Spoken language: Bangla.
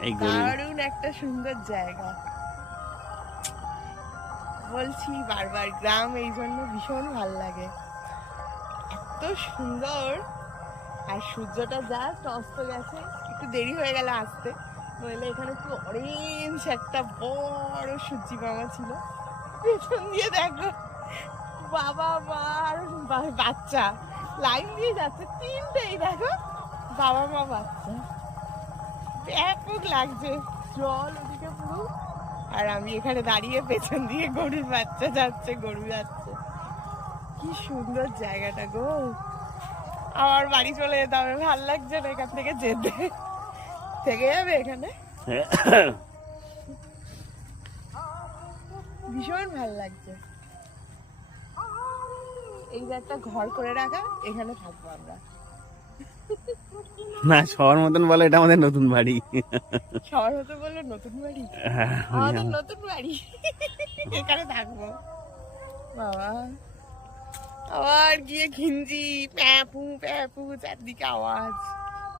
এই দারুণ একটা সুন্দর জায়গা। বলছি বারবার, গ্রাম এই জন্য ভীষণ ভালো লাগে। এত সুন্দর। আর সূর্যটা জাস্ট অস্ত গেছে। একটু দেরি হয়ে গেল আসতে। নইলে এখানে একটু অরেঞ্জ একটা বড় সূর্যি মামা ছিল। পেছন দিয়ে দেখো। বাবা, মা, আর বাচ্চা। লাইন দিয়ে যাচ্ছে তিনটেই, দেখো। বাবা, মা, বাচ্চা। ব্যাপক লাগছে। জল ওদিকে পুরো। আর আমি এখানে দাঁড়িয়ে পেছন দিয়ে গরুর বাচ্চা যাচ্ছে গরু যাচ্ছে। কি সুন্দর জায়গাটা গো। আমার বাড়ি চলে যেতে হবে ভালো লাগছে না এখান থেকে যেতে? থেকে যাবে এখানে? ভীষণ ভালো লাগছে। এই যে একটা ঘর করে রাখা এখানে থাকব আমরা। না শহর মতন বলে এটা আমাদের নতুন বাড়ি। শহর মতন বলে নতুন বাড়ি? আমাদের নতুন বাড়ি। এখানে থাকব। বাবা। আবার গিয়ে ঘিঞ্জি প্যাপু প্যাপু চারদিকে আওয়াজ।